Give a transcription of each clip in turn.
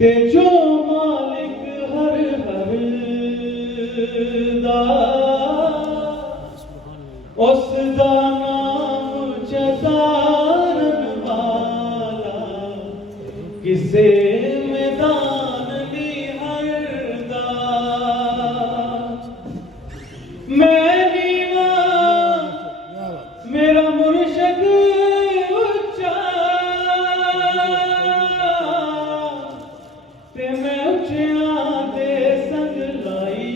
ते जो मालिक हर हर दा उस दा नाम जतारन वाला किसे मैदान निहर दा मैं नीवा मेरा मुर्शद उच्चा ते मैं उच्चियां दे संग लाई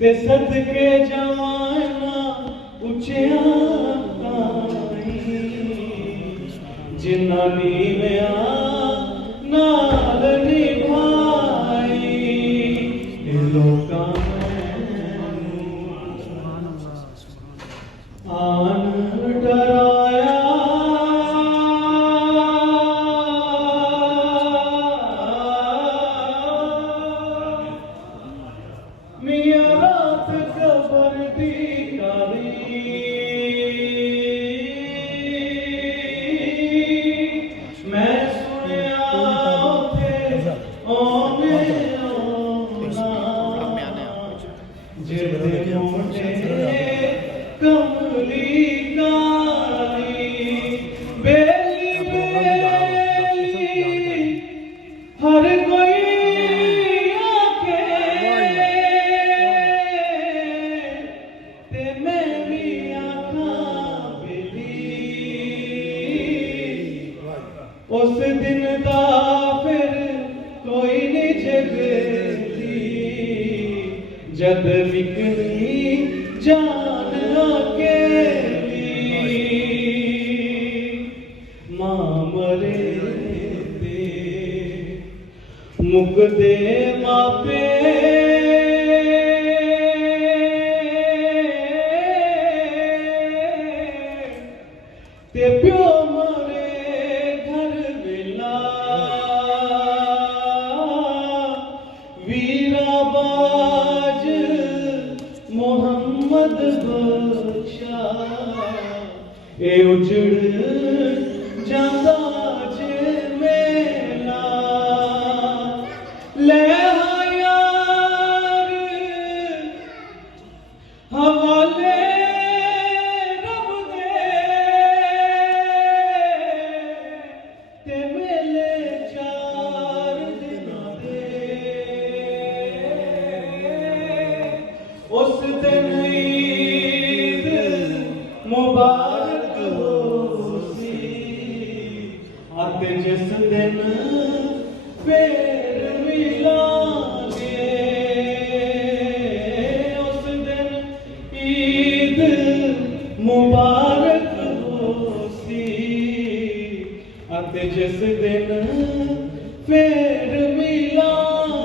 ते सदके जवाना उच्चियां ताई जिन्ना नीविया नाल निभाई ते लोकां आन डराया मियां रात कबर दी काली मैं सुनिया उथे ओने जिहदे मोढे कमली काली बेली बेली हर कोई आखे ते मैं भी आखां बेली उस दिन दा फिर कोई नहीं जगदी जद विकनी जान अकेली मां मरे ते मुकदे मापे ते प्यो मरे घर वेला वीराबाज मोहम्मद बख्शा ए उजड़ जांदा जे मेला ले यार हवाले रब दे ते मेले चार दिनां दे उस दिन ईद मुबारक होसी अते जिस दिन फेर मिलांगे उस दिन ईद मुबारक होसी अते जिस दिन फेर मिलांगे।